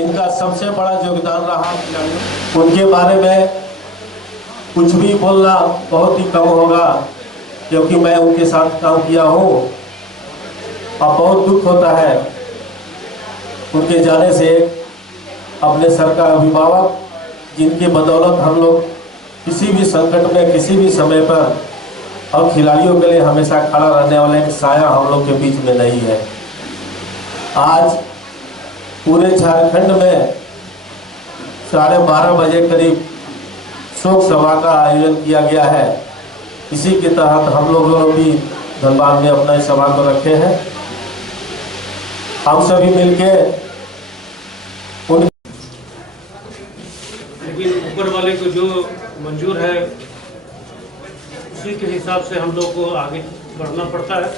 जिनका सबसे बड़ा योगदान रहा, उनके बारे में कुछ भी बोलना बहुत ही कम होगा, क्योंकि मैं उनके साथ काम किया हूँ और बहुत दुख होता है उनके जाने से। अपने सर का अभिभावक, जिनकी बदौलत हम लोग किसी भी संकट में, किसी भी समय पर, और खिलाड़ियों के लिए हमेशा खड़ा रहने वाला एक साया हम लोग के बीच में नहीं है। आज पूरे झारखंड में 12:30 बजे करीब शोक सभा का आयोजन किया गया है। इसी के तहत हम लोग भी धनबाद में अपना इस सभा को रखे हैं। हम सभी मिलके लेकिन ऊपर वाले को जो मंजूर है उसी के हिसाब से हम लोग को आगे बढ़ना पड़ता है।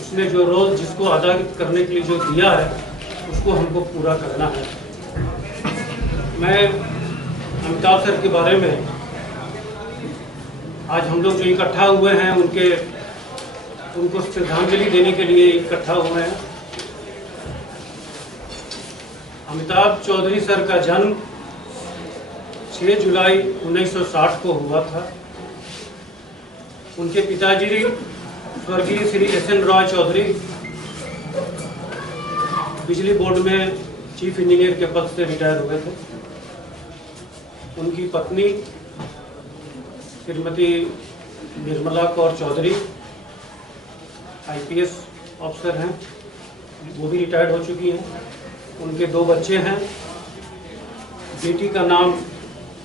उसने जो रोल जिसको अदा करने के लिए जो दिया है उसको हमको पूरा करना है। मैं अमिताभ सर के बारे में आज हम लोग जो इकट्ठा हुए हैं उनको श्रद्धांजलि देने के लिए इकट्ठा हुए हैं। अमिताभ चौधरी सर का जन्म 6 जुलाई 1960 को हुआ था। उनके पिताजी स्वर्गीय श्री SN रॉय चौधरी बिजली बोर्ड में चीफ इंजीनियर के पद से रिटायर हुए थे। उनकी पत्नी श्रीमती निर्मला कौर चौधरी IPS ऑफिसर हैं, वो भी रिटायर्ड हो चुकी हैं। उनके 2 बच्चे हैं। बेटी का नाम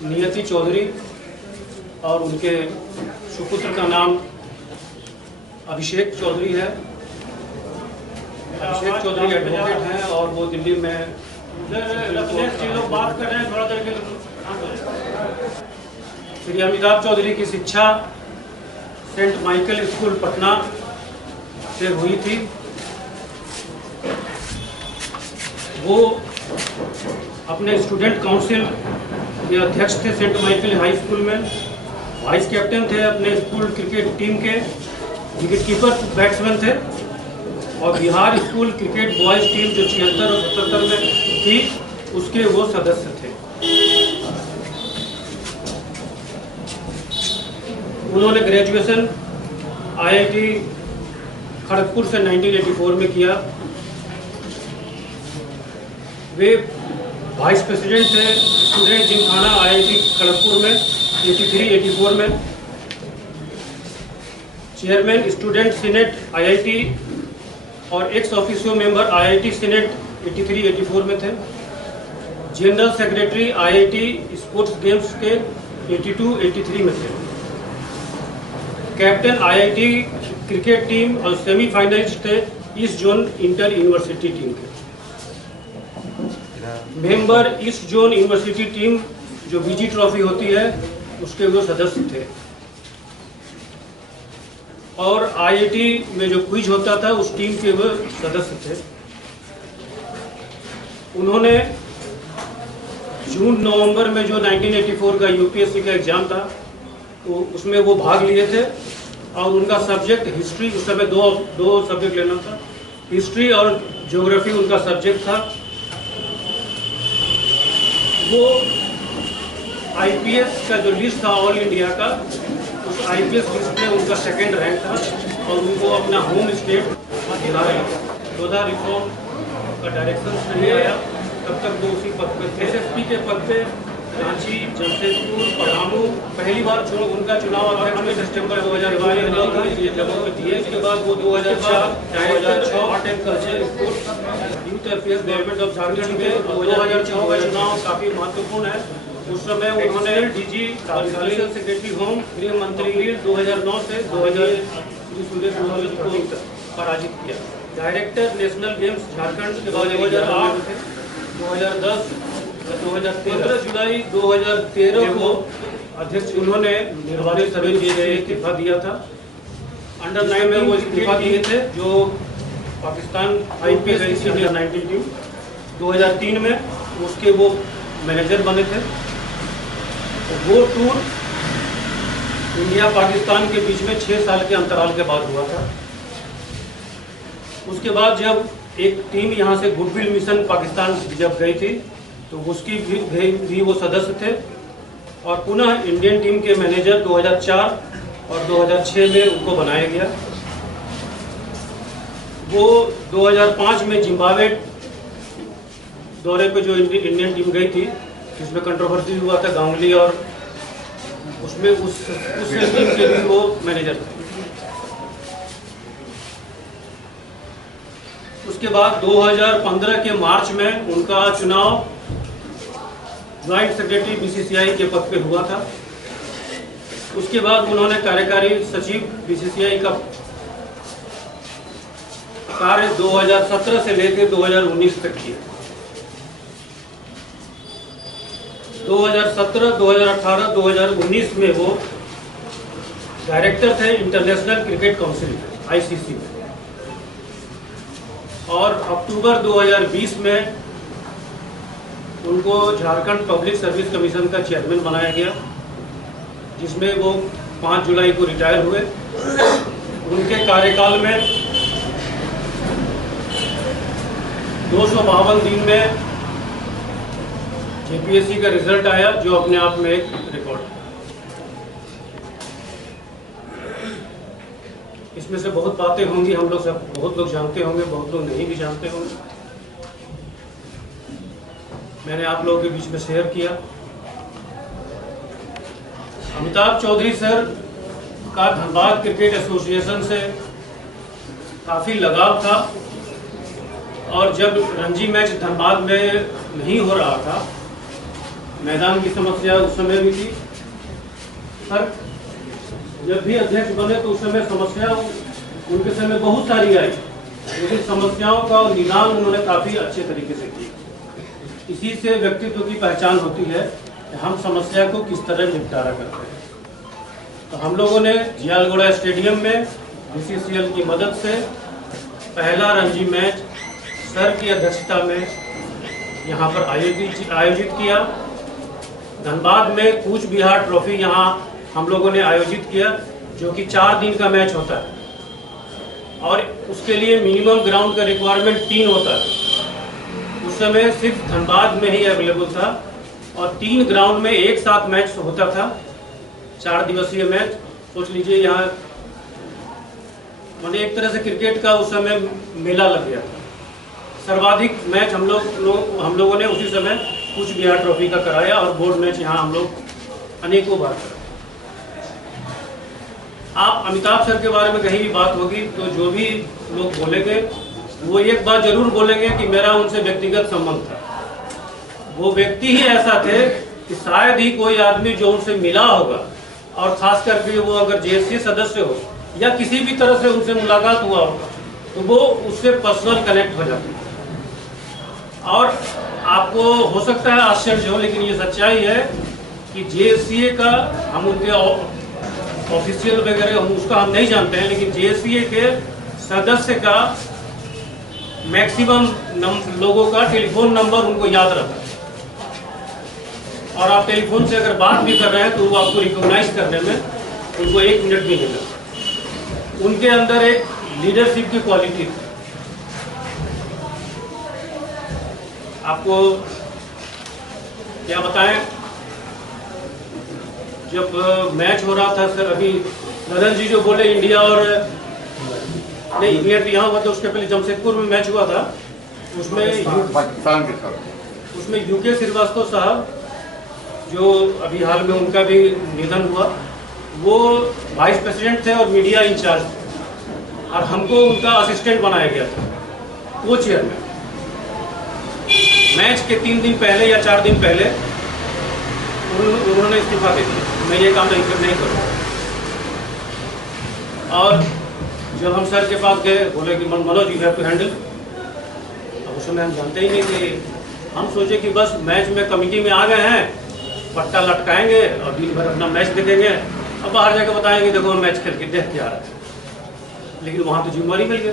नियति चौधरी और उनके सुपुत्र का नाम अभिषेक चौधरी है। अभिषेक चौधरी एडवोकेट हैं और वो दिल्ली में लोग बात कर रहे हैं थोड़ा देर के। श्री अमिताभ चौधरी की शिक्षा सेंट माइकल स्कूल पटना से हुई थी। वो अपने स्टूडेंट काउंसिल के अध्यक्ष थे सेंट माइकल हाई स्कूल में। वाइस कैप्टन थे अपने स्कूल क्रिकेट टीम के। विकेटकीपर बैट्समैन थे और Bihar school cricket boys team जो 76 और 77 में थी उसके वो सदस्य थे। उन्होंने ग्रेजुएशन IIT खड़गपुर से 1984 में किया। वे वाइस प्रेसिडेंट थे स्टूडेंट जिमखाना IIT खड़गपुर में 83-84 में। चेयरमैन स्टूडेंट सीनेट IIT और ex officio member IIT senate 83-84 में थे। General secretary IIT sports games के 82-83 में थे। कैप्टन IIT क्रिकेट टीम और सेमीफाइनलिस्ट थे east zone inter university team के। Member east zone university team जो BG ट्रॉफी होती है उसके वो सदस्य थे। और IIT में जो क्विज होता था उस टीम के वो सदस्य थे। उन्होंने जून-नवंबर में जो 1984 का UPSC का एग्जाम था तो उसमें वो भाग लिए थे और उनका सब्जेक्ट हिस्ट्री, उस समय दो सब्जेक्ट लेना था, हिस्ट्री और ज्योग्राफी उनका सब्जेक्ट था। वो IPS का जो लिस्ट था ऑल इंडिया का, उस IPS लिस्ट में उनका 2nd रैंक था और उनको अपना home state Bihar Jodha reform का डायरेक्शन नहीं आया तब तक वो उसी पद पे थे। SSP के पद पे रांची, जमशेदपुर, पलामू पहली बार उनका चुनाव अध्यक्ष में सितंबर 2012 ये जगहों पे दिए। इसके बाद वो 2006 art and culture sports youth affairs government of Jharkhand के 2006 का चुनाव काफी महत्वपूर्ण है। उस समय उन्होंने DG तात्कालिक सेक्रेटरी होम गृह मंत्री 2009 से 2016 को पराजित किया। डायरेक्टर नेशनल गेम्स झारखंड के 2008 से 2010 2013 जुलाई 2013 को अध्यक्ष उन्होंने निर्वाचित समिति से इस्तीफा दिया था। अंडर 9 में वो इस्तीफा दिए थे जो पाकिस्तान IPS सीनियर 19 टीम 2003 में उसके वो मैनेजर बने थे। तो वो टूर इंडिया पाकिस्तान के बीच में 6 साल के अंतराल के बाद हुआ था। उसके बाद जब एक टीम यहाँ से गुडविल मिशन पाकिस्तान जब गई थी तो उसकी भी वो सदस्य थे। और पुनः इंडियन टीम के मैनेजर 2004 और 2006 में उनको बनाया गया। वो 2005 में जिम्बाब्वे दौरे पे जो इंडियन टीम गई थी, जिसमें कंट्रोवर्सी हुआ था गांगुली, और उसमें उस टीम के भी वो मैनेजर थे। उसके बाद 2015 के मार्च में उनका चुनाव ज्वाइंट सेक्रेटरी बीसीसीआई के पद पे हुआ था। उसके बाद उन्होंने कार्यकारी सचिव बीसीसीआई का कार्य 2017 से लेकर 2019 तक किया। 2017, 2018, 2019 में वो डायरेक्टर थे इंटरनेशनल क्रिकेट काउंसिल आईसीसी में। और अक्टूबर 2020 में उनको झारखंड पब्लिक सर्विस कमीशन का चेयरमैन बनाया गया, जिसमें वो 5 जुलाई को रिटायर हुए। उनके कार्यकाल में 252 दिन में जेपीएससी का रिजल्ट आया, जो अपने आप में एक रिकॉर्ड है। इसमें से बहुत बातें होंगी, हम लोग सब बहुत लोग जानते होंगे, बहुत लोग नहीं भी जानते होंगे। मैंने आप लोगों के बीच में शेयर किया। अमिताभ चौधरी सर का धनबाद क्रिकेट एसोसिएशन से काफ़ी लगाव था, और जब रणजी मैच धनबाद में नहीं हो रहा था, मैदान की समस्या उस समय भी थी। सर जब भी अध्यक्ष बने तो उस समय समस्या उनके समय बहुत सारी आई, लेकिन समस्याओं का निदान उन्होंने काफ़ी अच्छे तरीके से किया। इसी से व्यक्तित्व की पहचान होती है कि हम समस्या को किस तरह निपटारा करते हैं। तो हम लोगों ने जियालगोड़ा स्टेडियम में बीसीसीएल की मदद से पहला रणजी मैच सर की अध्यक्षता में यहाँ पर आयोजित किया। धनबाद में कूच बिहार ट्रॉफी यहाँ हम लोगों ने आयोजित किया, जो कि 4 दिन का मैच होता है, और उसके लिए मिनिमम ग्राउंड का रिक्वायरमेंट 3 होता है। उस समय सिर्फ धनबाद में ही अवेलेबल था, और 3 ग्राउंड में एक साथ मैच होता था। 4 दिवसीय मैच सोच लीजिए, यहाँ मैंने एक तरह से क्रिकेट का उस समय मेला लग गया था। सर्वाधिक मैच हम लोगों ने उसी समय कूच बिहार ट्रॉफी का कराया, और बोर्ड मैच यहाँ हम लोग अनेकों बार कराए। आप अमिताभ सर के बारे में कहीं भी बात होगी तो जो भी लोग बोलेंगे वो एक बात जरूर बोलेंगे कि मेरा उनसे व्यक्तिगत संबंध था। वो व्यक्ति ही ऐसा थे कि शायद ही कोई आदमी जो उनसे मिला होगा, और खास करके वो अगर जेएससी सदस्य हो या किसी भी तरह से उनसे मुलाकात हुआ होगा, तो वो उससे पर्सनल कनेक्ट हो जाते हैं। और आपको हो सकता है आश्चर्य हो, लेकिन ये सच्चाई है कि जेएससीए का हम उनके ऑफिशियल वगैरह उसका हम नहीं जानते हैं, लेकिन जेएससीए के सदस्य का मैक्सिमम लोगों का टेलीफोन नंबर उनको याद रहता है, और आप टेलीफोन से अगर बात भी कर रहे हैं तो वो आपको रिकॉग्नाइज करने में उनको 1 मिनट भी नहीं लगता। उनके अंदर एक लीडरशिप की क्वालिटी थी। आपको क्या बताएं, जब मैच हो रहा था सर, अभी नदन जी जो बोले इंडिया और नहीं इंडिया यहाँ हुआ था, उसके पहले जमशेदपुर में मैच हुआ था, उसमें यूके श्रीवास्तव साहब जो अभी हाल में उनका भी निधन हुआ, वो वाइस प्रेसिडेंट थे और मीडिया इंचार्ज थे, और हमको उनका असिस्टेंट बनाया गया था, वो चेयरमैन। मैच के 3 दिन पहले या 4 दिन पहले उन्होंने इस्तीफा दे दिया, मैं ये काम नहीं करूँगा। और जब हम सर के पास गए, बोले कि Manoj you have to handle. अब उस समय हम जानते ही नहीं थे, हम सोचे कि बस मैच में कमेटी में आ गए हैं, पट्टा लटकाएंगे और दिन भर अपना मैच देखेंगे, अब बाहर जाकर बताएंगे देखो मैच खेल के देख के आ रहे थे। लेकिन वहाँ तो जिम्मेवारी मिल गई।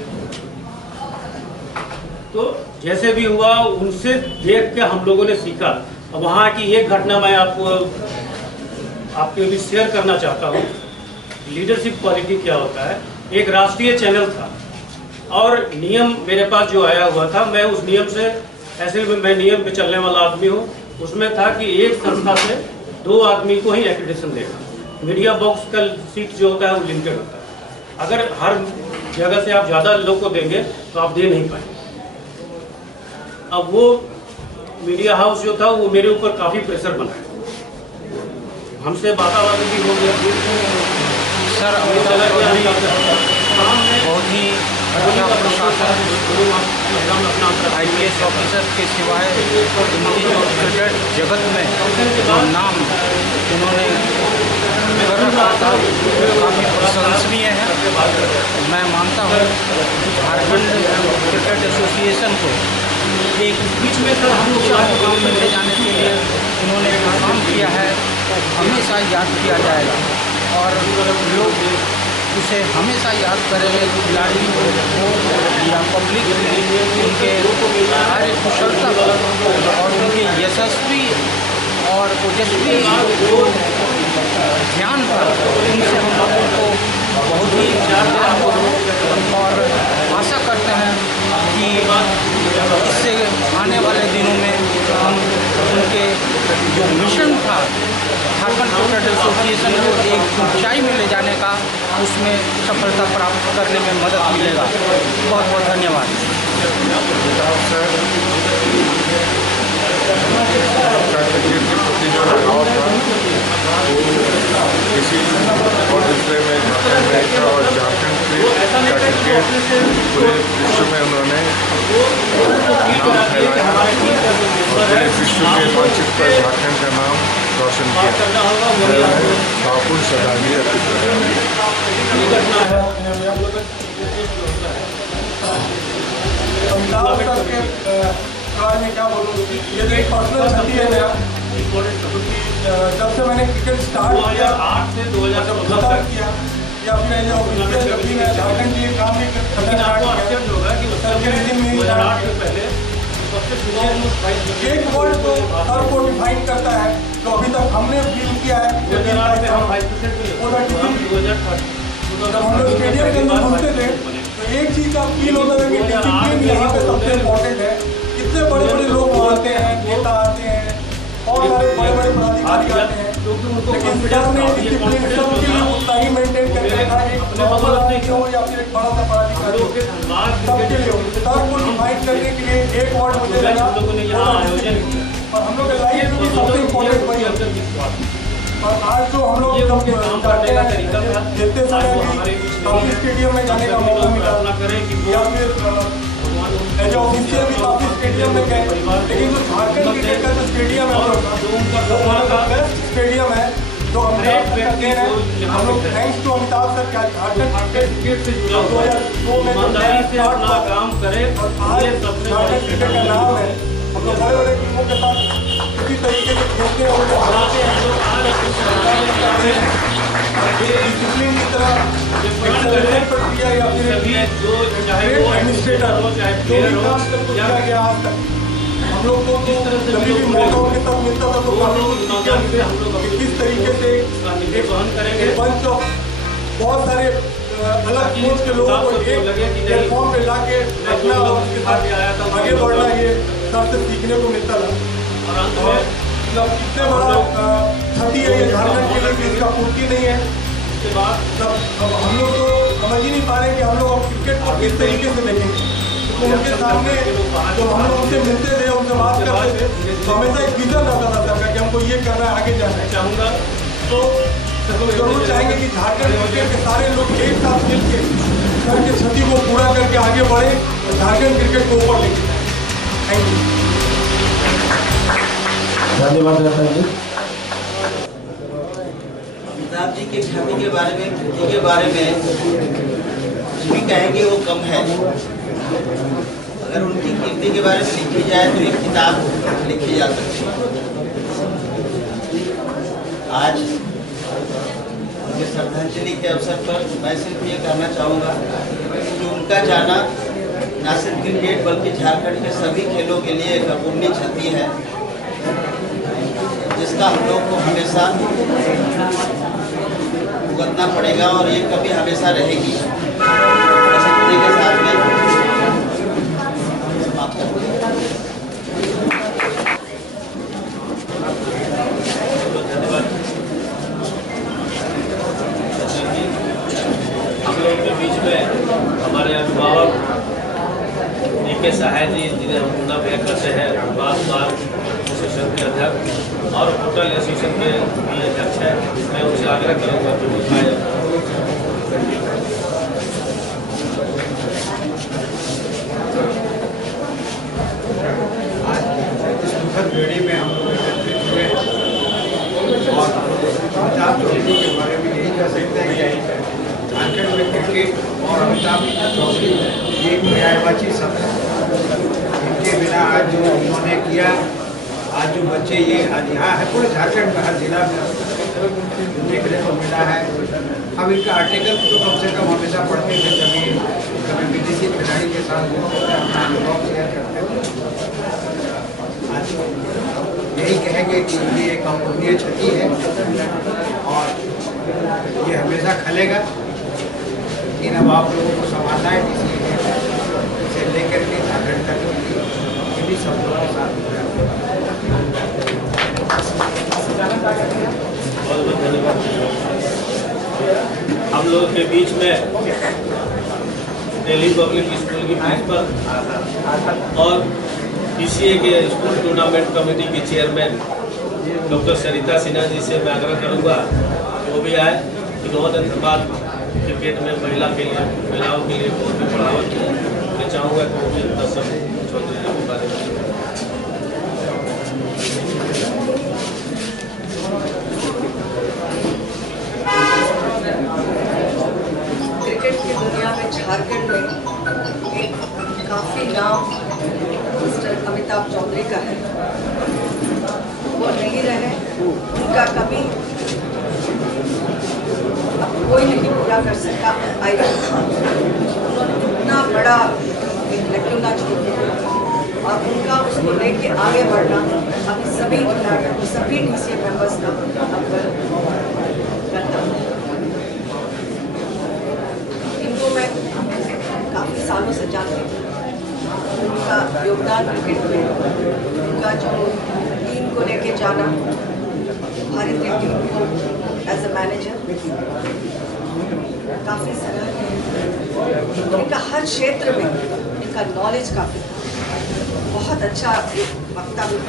तो जैसे भी हुआ उनसे देख के हम लोगों ने सीखा। अब वहाँ की एक घटना मैं आपके भी शेयर करना चाहता हूँ। लीडरशिप क्वालिटी क्या होता है। एक राष्ट्रीय चैनल था और नियम मेरे पास जो आया हुआ था, मैं उस नियम से ऐसे में मैं नियम पे चलने वाला आदमी हूँ। उसमें था कि एक संस्था से 2 आदमी को ही एक्रेडिटेशन देगा। मीडिया बॉक्स का सीट जो होता है वो लिमिटेड होता है। अगर हर जगह से आप ज़्यादा लोग को देंगे तो आप दे नहीं पाएंगे। अब वो मीडिया हाउस जो था वो मेरे ऊपर काफ़ी प्रेशर बनाया, हमसे बाताबाती भी हो गया सर। बहुत ही अच्छा प्रशासन, IPS ऑफिसर के सिवाय क्रिकेट जगत में जो नाम उन्होंने कर रखा था काफ़ी प्रशंसनीय है। मैं मानता हूँ झारखंड क्रिकेट एसोसिएशन को एक बीच में सर हम मुकाम में ले जाने के लिए उन्होंने जो काम किया है वो हमेशा याद किया जाएगा और लोग उसे हमेशा याद करेंगे। खिलाड़ी हो या पब्लिक उनके कार्य कुशलता और उनके यशस्वी और ओजस्वी जो ध्यान था उनसे हम लोगों को बहुत ही ज़्यादा और आशा करते हैं कि इससे आने वाले दिनों में हम उनके जो मिशन था झारखंड क्रिकेट एसोसिएशन को एक ऊंचाई में ले जाने का, उसमें सफलता प्राप्त करने में मदद मिलेगा। बहुत बहुत धन्यवाद। किसी और दूसरे में झारखंड और झारखंड का क्रिकेट पूरे विश्व में उन्होंने नाम फैलाया और पूरे विश्व के मानचित्र पर झारखंड का नाम रोशन किया। बापू श्रद्धांजलि अर्पित में क्या बोलूँ, ये तो एक पर्सनल क्षति है मेरा, क्योंकि जब से मैंने क्रिकेट स्टार्ट किया 2008 से 2014 किया या फिर ऑफिशियल जब भी मैं झारखंड के लिए काम भी करना स्टार्ट किया, एक वर्ड तो हर को डिफाइन करता है जो अभी तक हमने फील किया है। जब हम लोग स्टेडियम के अंदर घुसते थे तो एक चीज़ का फील होता था कि डिसिप्लिन यहाँ पे सबसे इम्पोर्टेंट है। कितने बड़े बड़े लोग आते हैं, नेता आते हैं और सारे बड़े बड़े पदाधिकारी आते हैं, लेकिन सर ने डिसिप्लिन सबके लिए उतना ही मेंटेन करके रखा। एक नॉर्मल आदमी हो या फिर एक बड़ा सा पदाधिकारी हो, सबके लिए सर को डिफाइन करने के लिए एक वर्ड मुझे लगा और हम लोग के लाइफ में भी सबसे इम्पोर्टेंट वही है। और आज जो हम लोग देखते समय काफी स्टेडियम में जाने का मौका मिला या फिर एज ऑफिशियल भी काफी स्टेडियम में गए, लेकिन जो झारखंड क्रिकेट का जो स्टेडियम है वो बेस्ट स्टेडियम है जो हम करते हैं। हम लोग थैंक्स टू अमिताभ सर का झारखंड क्रिकेट से 2002 में काम करे और आज झारखंड क्रिकेट का नाम है। हम लोग बड़े बड़े टीमों के साथ इसी तरीके से खेलते हैं, उनको हराते हैं, डिसिप्लिन की तरह प्रक्रिया या फिर एडमिनिस्ट्रेटर जो भी काम किया गया आज तक हम लोग को जब भी मौका उनके साथ मिलता था तो किस तरीके से एक बंच ऑफ बहुत सारे अलग सोच के लोगों को एक प्लेटफॉर्म पे लाके रखना और उसके साथ आगे बढ़ना, ये सबसे सीखने को मिलता था। और मतलब इतने बड़ा क्षति है ये झारखंड के लिए कि इसका पूर्ति नहीं है। उसके बाद अब हम लोग तो समझ ही नहीं पा रहे कि हम लोग क्रिकेट को किस तरीके से देखेंगे। तो उनके सामने जब हम लोग उनसे मिलते थे, उनसे बात करते थे तो हमेशा एक विजन रहता था सबका कि हमको ये करना है, आगे जाना है। चाहूँगा तो जरूर चाहेंगे कि झारखंड क्रिकेट के सारे लोग एक साथ मिल के सर की क्षति को पूरा करके आगे बढ़े और झारखंड क्रिकेट को ऊपर लेके जाए। Thank you. धन्यवाद रतन जी। अमिताभ जी की क्षति के बारे में, कृति के बारे में कुछ भी कहेंगे वो कम है। अगर उनकी कीर्ति के बारे में लिखी जाए तो एक किताब लिखी जा सकती है। आज उनके श्रद्धांजलि के अवसर पर मैं सिर्फ ये कहना चाहूँगा कि उनका जाना न सिर्फ क्रिकेट बल्कि झारखंड के सभी खेलों के लिए एक अपूर्णीय क्षति है, जिसका हम लोग को हमेशा भुगतना पड़ेगा और ये कभी हमेशा रहेगी। के साथ में समाप्त करते हैं। अभिभावक DK सहाय जी, जिन्हें हम मुन्ना भैया करते हैं, बार एसोसिएशन के अध्यक्ष और होटल एसोसिएशन के भी अध्यक्ष हैं, मैं उनसे आग्रह करूँगा कि उठाए। बेड़ी में हम लोग एकत्रित हुए और अमिताभ चौधरी के बारे में यही कह सकते हैं कि झारखंड में क्रिकेट और अमिताभ चौधरी ये पर्यायवाची शब्द है। इनके बिना आज जो उन्होंने किया, आज जो बच्चे ये आज यहाँ है, पूरे झारखंड में हर जिला में देखने को मिला है। अब इनका आर्टिकल तो कम से कम हमेशा पढ़ते थे, कभी विदेशी खिलाड़ी के साथ अपना अनुभव शेयर करते थे। आज यही कहेंगे कि ये एक अपूरणीय क्षति है और ये हमेशा खलेगा, लेकिन अब आप लोगों को संभालना है, इसे लेकर के झारखंड तक इन्हीं सब लोगों के साथ बहुत बहुत धन्यवाद। हम लोगों के बीच में दिल्ली पब्लिक स्कूल की प्रिंसिपल और PCA के स्कूल टूर्नामेंट कमेटी की चेयरमैन डॉक्टर सरिता सिन्हा जी से मैं आग्रह करूँगा कि वो भी आए। इन्होंने धनबाद क्रिकेट में महिलाओं के लिए बहुत भी बढ़ावा किया। मैं चाहूँगा कि वो भी दर्शक चौधरी जी के बारे में क्रिकेट की दुनिया में झारखंड में एक काफ़ी नाम मिस्टर अमिताभ चौधरी का है। वो नहीं रहे, उनका कभी अब कोई नहीं पूरा कर सकता। उन्होंने इतना बड़ा एक लक्ष्य ना छोड़ दिया और उनका उसको लेके आगे बढ़ना अभी सभी खिलाड़ियों, सभी DCA मेंबर्स का कर्तव्य। इनको मैं काफ़ी सालों से जानती हूँ। उनका योगदान क्रिकेट में, उनका जो टीम को लेके जाना, भारतीय टीम को एज अ मैनेजर काफ़ी सराहनीय है। उनका हर क्षेत्र में इनका नॉलेज काफ़ी, बहुत अच्छा एक वक्ता भी,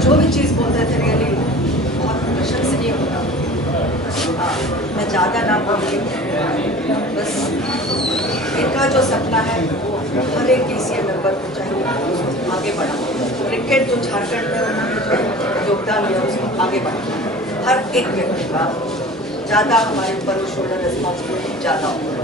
जो भी चीज़ बोलते थे रियली बहुत प्रशंसनीय होता। मैं ज़्यादा ना बोलूँगी, बस इनका जो सपना है वो हर एक DCA मेंबर को चाहिए आगे बढ़ा। क्रिकेट जो झारखंड में उन्होंने जो योगदान दिया उसको आगे बढ़ा। हर एक व्यक्ति का ज़्यादा हमारे ऊपर शोल्डर रिस्पॉन्सिबिलिटी ज़्यादा होगा।